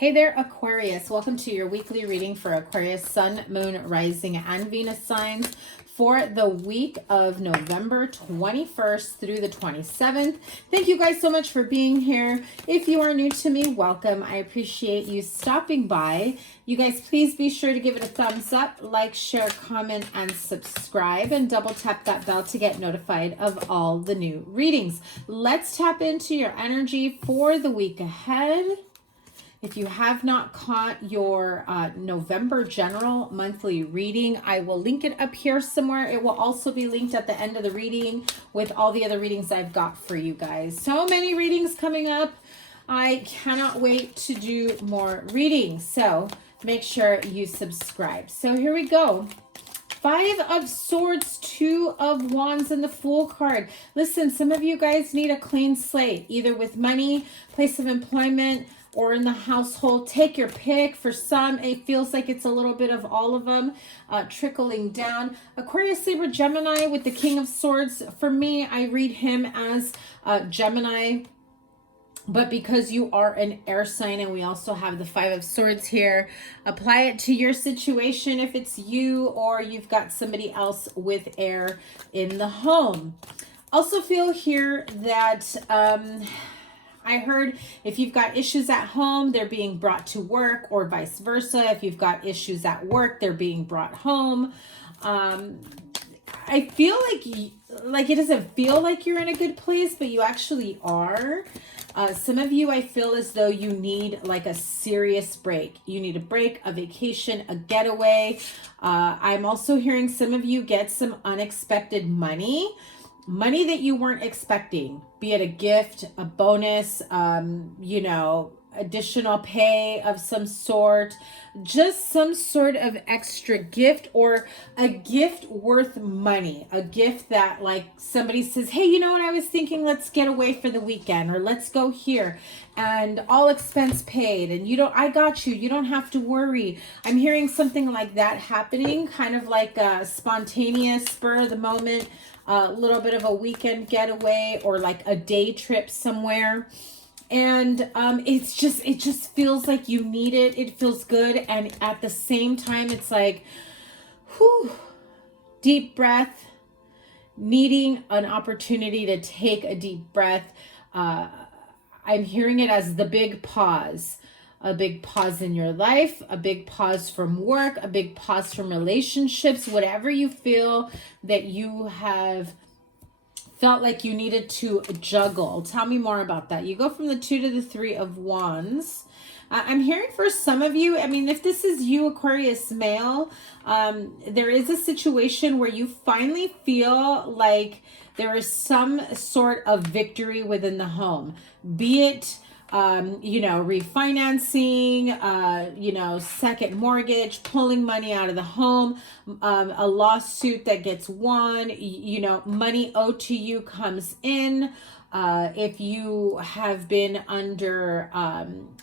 Hey there, Aquarius. Welcome to your weekly reading for Aquarius Sun, Moon, Rising, and Venus signs for the week of November 21st through the 27th. Thank you guys so much for being here. If you are new to me, welcome. I appreciate you stopping by. You guys, please be sure to give it a thumbs up, like, share, comment, and subscribe, and double tap that bell to get notified of all the new readings. Let's tap into your energy for the week ahead. If you have not caught your November general monthly reading, I will link it up here somewhere. It will also be linked at the end of the reading with all the other readings I've got for you guys. So many readings coming up. I cannot wait to do more readings. So make sure you subscribe. So here we go. 5 of Swords, 2 of Wands, and the Fool card. Listen, some of you guys need a clean slate, either with money, place of employment, or in the household. Take your pick. For some, it feels like it's a little bit of all of them trickling down. Aquarius, Libra, Gemini with the King of Swords. For me, I read him as Gemini, but because you are an air sign and we also have the 5 of Swords here, apply it to your situation if it's you or you've got somebody else with air in the home. Also feel here that I heard if you've got issues at home, they're being brought to work, or vice versa. If you've got issues at work, they're being brought home. I feel like it doesn't feel like you're in a good place, but you actually are. Some of you, I feel as though you need like a serious break. You need a break, a vacation, a getaway. I'm also hearing some of you get some unexpected money that you weren't expecting, be it a gift, a bonus, you know, additional pay of some sort, just some sort of extra gift, or a gift worth money, a gift that like somebody says, hey, you know what, I was thinking, let's get away for the weekend, or let's go here, and all expense paid, and I got you, you don't have to worry. I'm hearing something like that happening, kind of like a spontaneous, spur of the moment, a little bit of a weekend getaway, or like a day trip somewhere. And it just feels like you need it. It feels good. And at the same time, it's like, whew, deep breath, needing an opportunity to take a deep breath. I'm hearing it as the big pause. A big pause in your life, a big pause from work, a big pause from relationships, whatever you feel that you have felt like you needed to juggle. Tell me more about that. You go from the 2 to the 3 of Wands. I'm hearing for some of you, I mean, if this is you, Aquarius male, there is a situation where you finally feel like there is some sort of victory within the home, be it you know, refinancing, you know, second mortgage, pulling money out of the home, a lawsuit that gets won, you know, money owed to you comes in. If you have been under,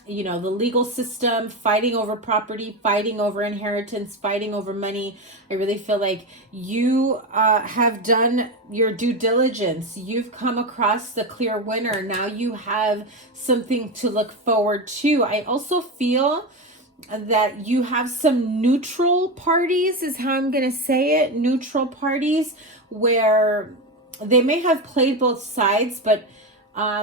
you know, the legal system, fighting over property, fighting over inheritance, fighting over money, I really feel like you have done your due diligence. You've come across the clear winner. Now you have something to look forward to. I also feel that you have some neutral parties, is how I'm going to say it, neutral parties, where they may have played both sides, but I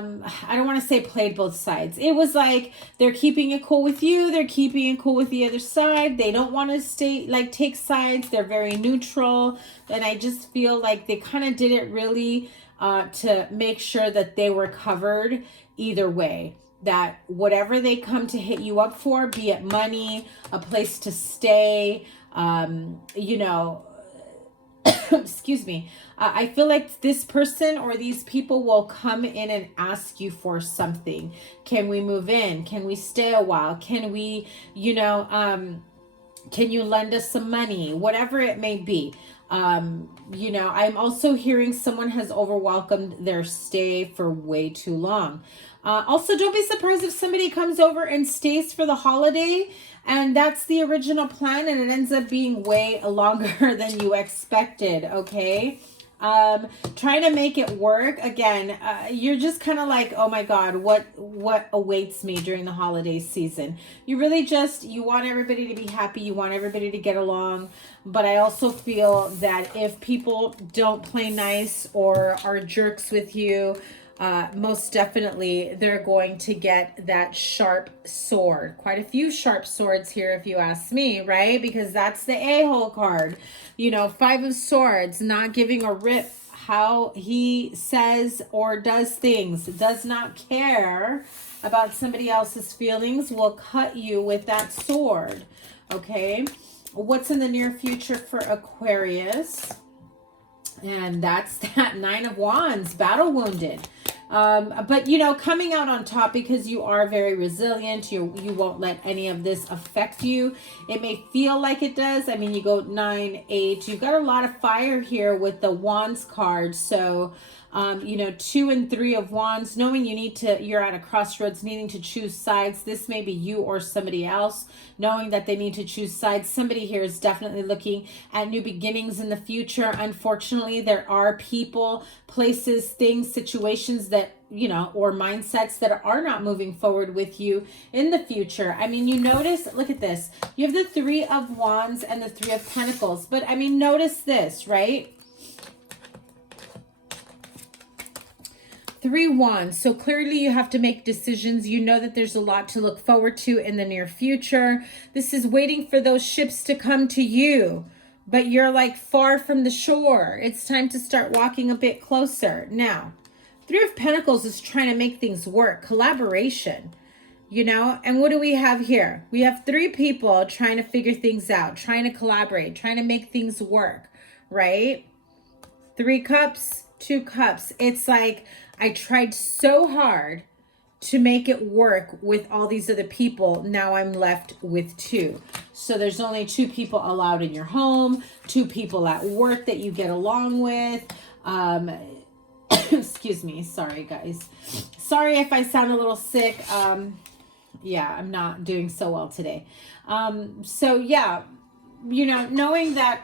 don't want to say played both sides. It was like they're keeping it cool with you, they're keeping it cool with the other side. They don't want to stay like take sides. They're very neutral, and I just feel like they kind of did it really to make sure that they were covered either way. That whatever they come to hit you up for, be it money, a place to stay, you know, excuse me, I feel like this person or these people will come in and ask you for something. Can we move in? Can we stay a while? Can we, you know, can you lend us some money? Whatever it may be. You know, I'm also hearing someone has overwhelmed their stay for way too long. Also, don't be surprised if somebody comes over and stays for the holiday, and that's the original plan, and it ends up being way longer than you expected, okay? Trying to make it work. Again, you're just kind of like, oh my God, what awaits me during the holiday season? You really just, you want everybody to be happy. You want everybody to get along. But I also feel that if people don't play nice or are jerks with you, most definitely they're going to get that sharp sword. Quite a few sharp swords here if you ask me, right? Because that's the a-hole card. You know, 5 of Swords, not giving a rip how he says or does things, does not care about somebody else's feelings, will cut you with that sword. Okay, what's in the near future for Aquarius? And that's that 9 of Wands, battle wounded. But, you know, coming out on top because you are very resilient. You won't let any of this affect you. It may feel like it does. I mean, you go 9, 8. You've got a lot of fire here with the Wands card. So, you know, 2 and 3 of Wands, knowing you're at a crossroads, needing to choose sides. This may be you or somebody else, knowing that they need to choose sides. Somebody here is definitely looking at new beginnings in the future. Unfortunately, there are people, places, things, situations that, you know, or mindsets that are not moving forward with you in the future. I mean, you notice, look at this. You have the 3 of Wands and the 3 of Pentacles. But I mean, notice this, right? 3 Wands. So clearly you have to make decisions. You know that there's a lot to look forward to in the near future. This is waiting for those ships to come to you, but you're like far from the shore. It's time to start walking a bit closer. Now, 3 of Pentacles is trying to make things work. Collaboration, you know? And what do we have here? We have 3 people trying to figure things out, trying to collaborate, trying to make things work, right? 3 Cups, 2 Cups. It's like, I tried so hard to make it work with all these other people. Now I'm left with 2. So there's only 2 people allowed in your home, 2 people at work that you get along with. Excuse me. Sorry, guys. Sorry if I sound a little sick. Yeah, I'm not doing so well today. So yeah, you know, knowing that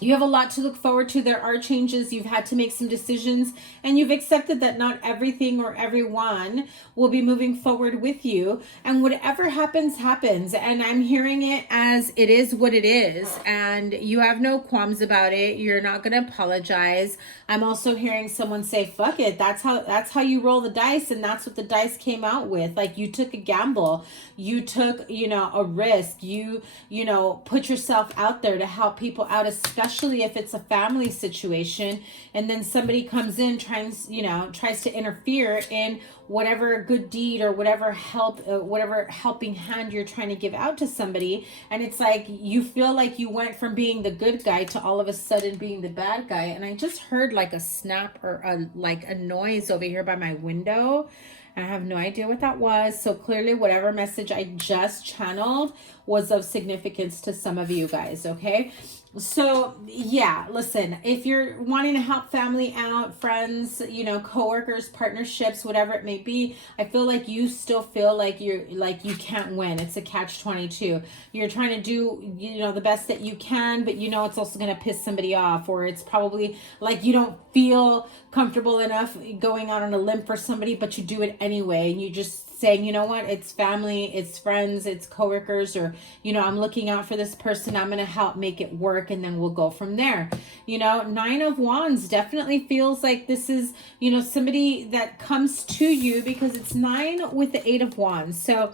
you have a lot to look forward to. There are changes. You've had to make some decisions, and you've accepted that not everything or everyone will be moving forward with you. And whatever happens, happens. And I'm hearing it as it is what it is. And you have no qualms about it. You're not going to apologize. I'm also hearing someone say, fuck it. That's how you roll the dice. And that's what the dice came out with. Like, you took a gamble. You took, you know, a risk. You know, put yourself out there to help people out, especially if it's a family situation, and then somebody comes in tries to interfere in whatever good deed or whatever whatever helping hand you're trying to give out to somebody. And it's like, you feel like you went from being the good guy to all of a sudden being the bad guy. And I just heard like a snap or a noise over here by my window. I have no idea what that was. So clearly whatever message I just channeled was of significance to some of you guys, okay? So yeah, listen, if you're wanting to help family out, friends, you know, coworkers, partnerships, whatever it may be, I feel like you still feel like you can't win. It's a catch-22. You're trying to do, you know, the best that you can, but you know it's also going to piss somebody off, or it's probably like you don't feel comfortable enough going out on a limb for somebody, but you do it anyway, and you just saying, you know what, it's family, it's friends, it's coworkers, or, you know, I'm looking out for this person, I'm going to help make it work, and then we'll go from there. You know, 9 of Wands definitely feels like this is, you know, somebody that comes to you, because it's 9 with the 8 of Wands. So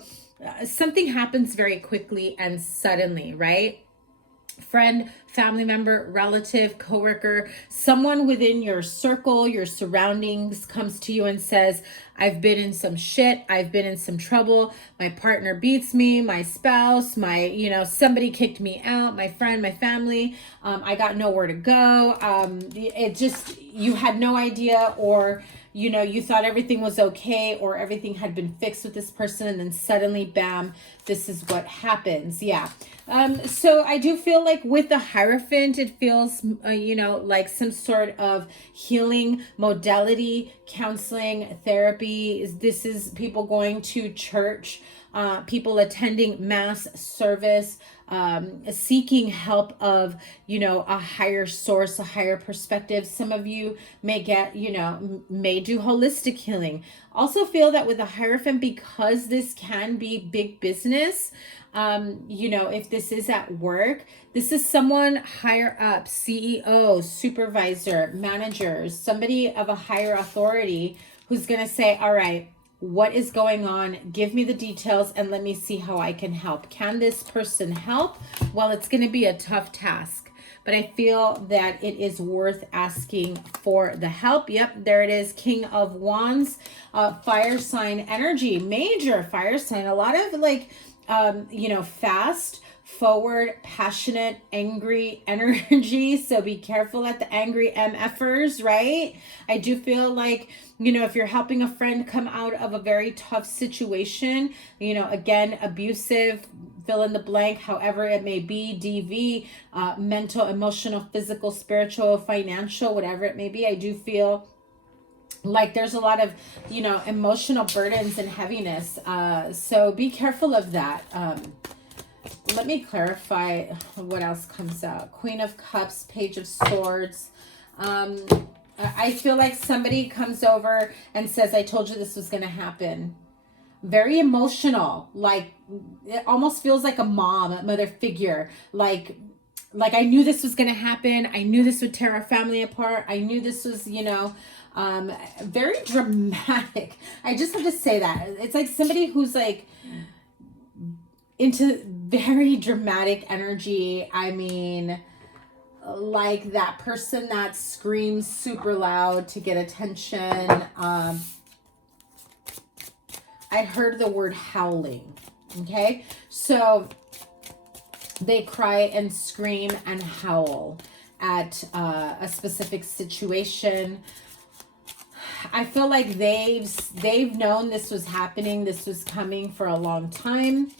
something happens very quickly and suddenly, right? Friend, family member, relative, coworker, someone within your circle, your surroundings comes to you and says, I've been in some shit. I've been in some trouble. My partner beats me, my spouse, you know, somebody kicked me out, my friend, my family. I got nowhere to go. It just, you had no idea, or, you know, you thought everything was okay, or everything had been fixed with this person, and then suddenly, bam, this is what happens. Yeah. So I do feel like with the Hierophant, it feels, you know, like some sort of healing modality, counseling, therapy. This is people going to church, people attending mass service, seeking help of, you know, a higher source, a higher perspective. Some of you may get, you know, may do holistic healing. Also feel that with the Hierophant, because this can be big business, you know, if this is at work, this is someone higher up, CEO, supervisor, managers, somebody of a higher authority who's going to say, all right, what is going on? Give me the details and let me see how I can help. Can this person help? Well, it's going to be a tough task, but I feel that it is worth asking for the help. Yep, there it is. King of Wands, fire sign energy, major fire sign. A lot of like, you know, fast, forward, passionate, angry energy. So be careful at the angry MFers, right? I do feel like, you know, if you're helping a friend come out of a very tough situation, you know, again, abusive, fill in the blank, however it may be, DV, mental, emotional, physical, spiritual, financial, whatever it may be, I do feel like there's a lot of, you know, emotional burdens and heaviness. So be careful of that. Let me clarify what else comes out. Queen of Cups, Page of Swords. I feel like somebody comes over and says, I told you this was going to happen. Very emotional. Like, it almost feels like a mom, a mother figure. Like I knew this was going to happen. I knew this would tear our family apart. I knew this was, you know, very dramatic. I just have to say that. It's like somebody who's like into very dramatic energy. I mean, like that person that screams super loud to get attention. I heard the word howling. Okay, so they cry and scream and howl at a specific situation. I feel like they've known this was happening, this was coming for a long time.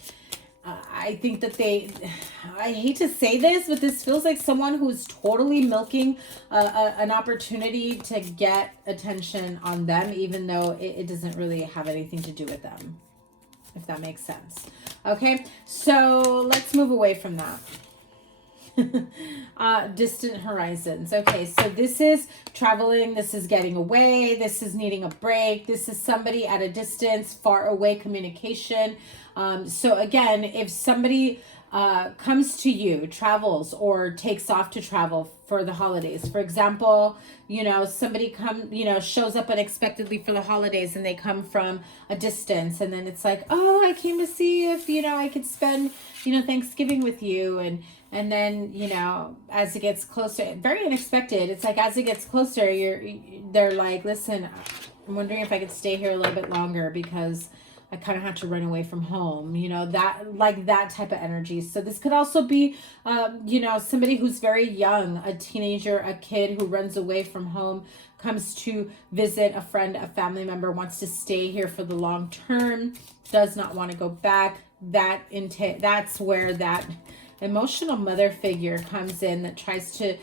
I think that I hate to say this, but this feels like someone who's totally milking an opportunity to get attention on them, even though it doesn't really have anything to do with them, if that makes sense. Okay, so let's move away from that. Distant horizons. Okay, so this is traveling, this is getting away, this is needing a break, this is somebody at a distance, far away communication. So again, if somebody comes to you, travels or takes off to travel for the holidays, for example, you know, somebody shows up unexpectedly for the holidays and they come from a distance, and then it's like, oh, I came to see if, you know, I could spend, you know, Thanksgiving with you. And then, you know, as it gets closer, very unexpected. It's like, as it gets closer, they're like, listen, I'm wondering if I could stay here a little bit longer because I kind of have to run away from home, you know, that type of energy. So this could also be, you know, somebody who's very young, a teenager, a kid who runs away from home, comes to visit a friend, a family member, wants to stay here for the long term, does not want to go back. That's where that emotional mother figure comes in, that tries to,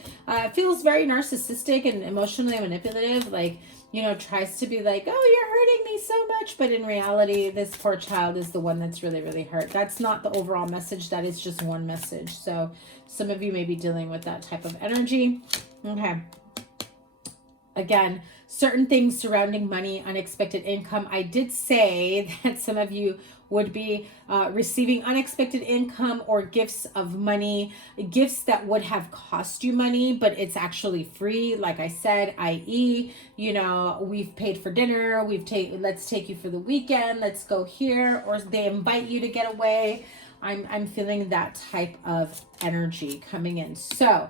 feels very narcissistic and emotionally manipulative, like, you know, tries to be like, oh, you're hurting me so much. But in reality, this poor child is the one that's really, really hurt. That's not the overall message. That is just one message. So some of you may be dealing with that type of energy. Okay. Again, certain things surrounding money, unexpected income. I did say that some of you would be receiving unexpected income or gifts of money, gifts that would have cost you money, but it's actually free. Like I said, i.e., you know, we've paid for dinner, let's take you for the weekend, let's go here, or they invite you to get away. I'm feeling that type of energy coming in. So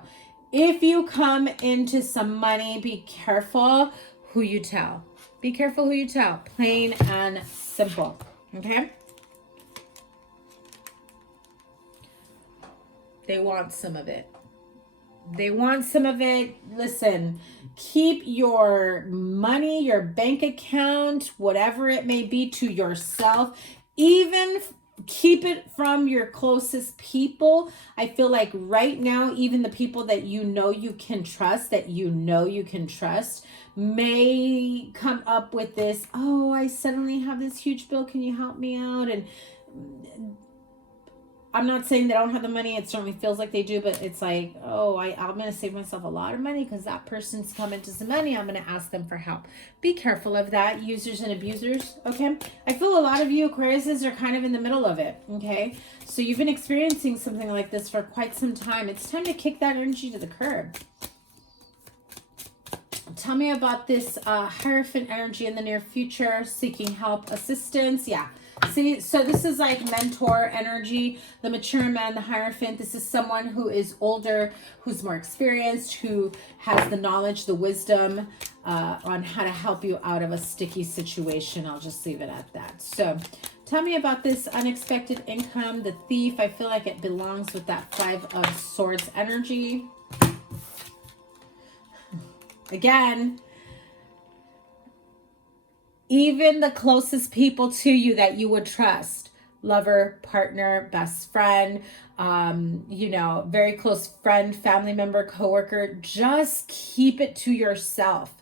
if you come into some money, be careful who you tell. Be careful who you tell. Plain and simple. Okay? They want some of it. They want some of it. Listen, keep your money, your bank account, whatever it may be, to yourself. Even keep it from your closest people. I feel like right now, even the people that you know you can trust, may come up with this, oh, I suddenly have this huge bill, can you help me out? And I'm not saying they don't have the money. It certainly feels like they do, but it's like, oh, I'm going to save myself a lot of money because that person's coming to some money. I'm going to ask them for help. Be careful of that, users and abusers, okay? I feel a lot of you Aquariuses are kind of in the middle of it, okay? So you've been experiencing something like this for quite some time. It's time to kick that energy to the curb. Tell me about this Hierophant energy in the near future, seeking help, assistance. Yeah. See, so this is like mentor energy, the mature man, the Hierophant. This is someone who is older, who's more experienced, who has the knowledge, the wisdom on how to help you out of a sticky situation. I'll just leave it at that. So tell me about this unexpected income, the Thief. I feel like it belongs with that Five of Swords energy. Again, even the closest people to you that you would trust, lover, partner, best friend, you know, very close friend, family member, coworker, just keep it to yourself.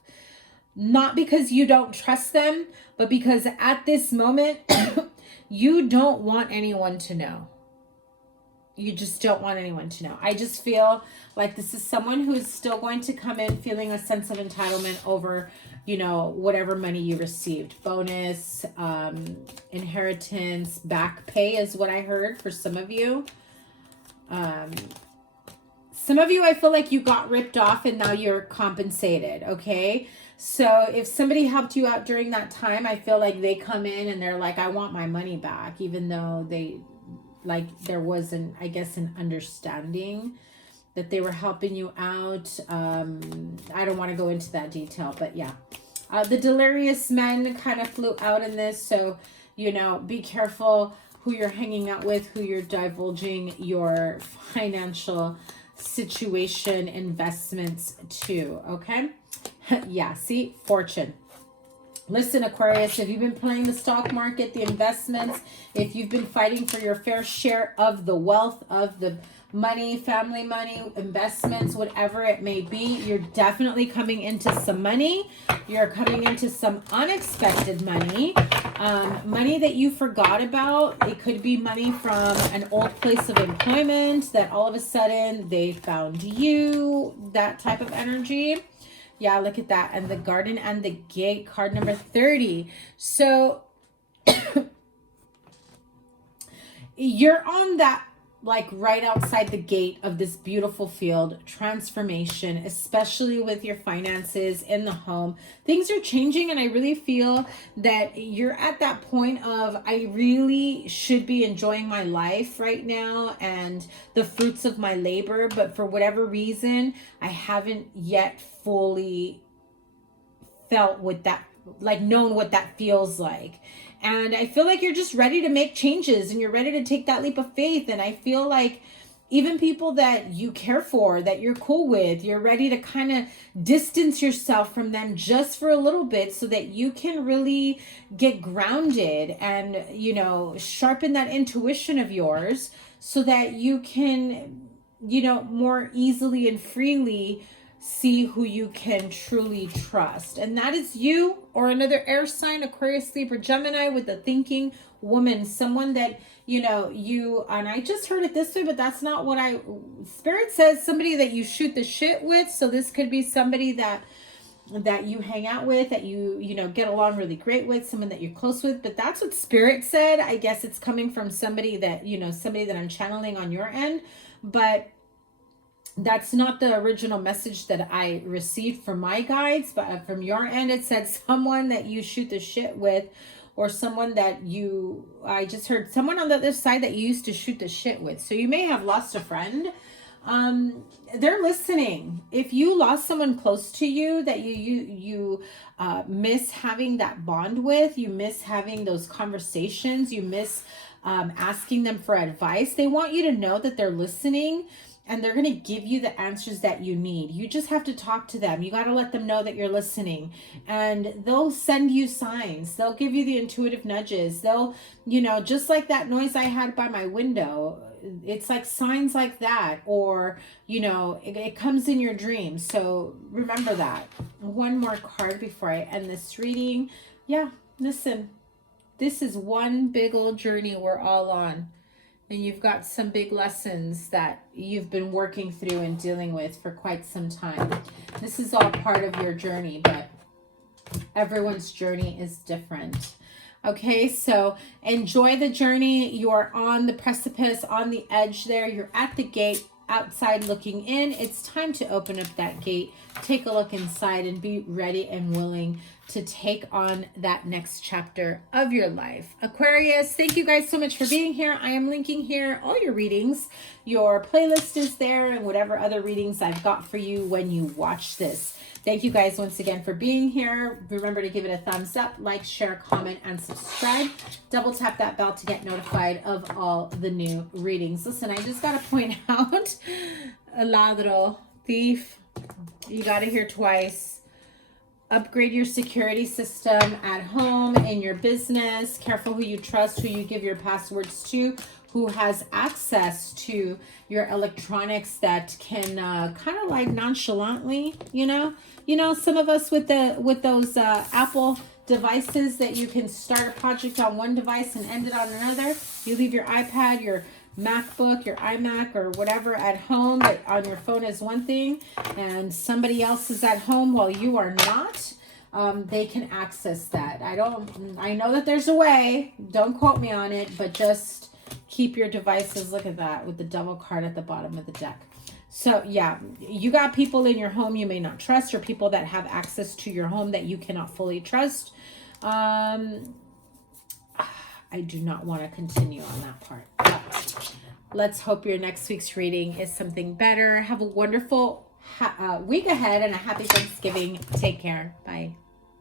Not because you don't trust them, but because at this moment, you don't want anyone to know. You just don't want anyone to know. I just feel like this is someone who is still going to come in feeling a sense of entitlement over, you know, whatever money you received. Bonus, inheritance, back pay is what I heard for some of you. Some of you, I feel like you got ripped off and now you're compensated, okay? So if somebody helped you out during that time, I feel like they come in and they're like, I want my money back, even though like there wasn't, I guess, an understanding that they were helping you out. I don't want to go into that detail, but yeah. The delirious men kind of flew out in this. So, you know, be careful who you're hanging out with, who you're divulging your financial situation, investments to, okay? Yeah, see, Fortune. Listen, Aquarius, if you've been playing the stock market, the investments, if you've been fighting for your fair share of the wealth, of the money, family money, investments, whatever it may be, you're definitely coming into some money. You're coming into some unexpected money, money that you forgot about. It could be money from an old place of employment that all of a sudden they found you, that type of energy. Yeah, look at that. And the Garden and the Gate, card number 30. So you're on that, like right outside the gate of this beautiful field, transformation, especially with your finances in the home. Things are changing, and I really feel that you're at that point of, I really should be enjoying my life right now and the fruits of my labor, but for whatever reason, I haven't yet fully felt what that, like known what that feels like. And I feel like you're just ready to make changes and you're ready to take that leap of faith. And I feel like even people that you care for, that you're cool with, you're ready to kind of distance yourself from them just for a little bit so that you can really get grounded and, you know, sharpen that intuition of yours so that you can, you know, more easily and freely see who you can truly trust. And that is you or another air sign, Aquarius, Libra, Gemini, with a thinking woman, someone that, you know, you, and I just heard it this way, but that's not what Spirit says, somebody that you shoot the shit with. So this could be somebody that you hang out with, that you know, get along really great with, someone that you're close with. But that's what Spirit said. I guess it's coming from somebody that, you know, somebody that I'm channeling on your end, but that's not the original message that I received from my guides. But from your end, it said someone that you shoot the shit with, or someone that you, I just heard someone on the other side that you used to shoot the shit with. So you may have lost a friend. They're listening. If you lost someone close to you that you miss having that bond with, you miss having those conversations, you miss asking them for advice, they want you to know that they're listening. And they're going to give you the answers that you need. You just have to talk to them. You got to let them know that you're listening. And they'll send you signs. They'll give you the intuitive nudges. They'll, you know, just like that noise I had by my window. It's like signs like that. Or, you know, it comes in your dreams. So remember that. One more card before I end this reading. Yeah, listen. This is one big old journey we're all on. And you've got some big lessons that you've been working through and dealing with for quite some time. This is all part of your journey, but everyone's journey is different. Okay, so enjoy the journey. You're on the precipice, on the edge there. You're at the gate, outside looking in. It's time to open up that gate, take a look inside, and be ready and willing to take on that next chapter of your life. Aquarius, thank you guys so much for being here. I am linking here all your readings. Your playlist is there and whatever other readings I've got for you when you watch this. Thank you guys once again for being here. Remember to give it a thumbs up, like, share, comment, and subscribe. Double tap that bell to get notified of all the new readings. Listen, I just got to point out, a ladro, thief, you got to hear twice. Upgrade your security system at home, in your business. Careful who you trust, who you give your passwords to, who has access to your electronics that can kind of like nonchalantly, you know, some of us with those Apple devices that you can start a project on one device and end it on another. You leave your iPad, your MacBook, your iMac, or whatever at home, but on your phone is one thing, and somebody else is at home while you are not. They can access that. I know that there's a way. Don't quote me on it, but just keep your devices. Look at that with the double card at the bottom of the deck. So yeah, you got people in your home you may not trust, or people that have access to your home that you cannot fully trust. I do not want to continue on that part. But let's hope your next week's reading is something better. Have a wonderful week ahead and a happy Thanksgiving. Take care. Bye.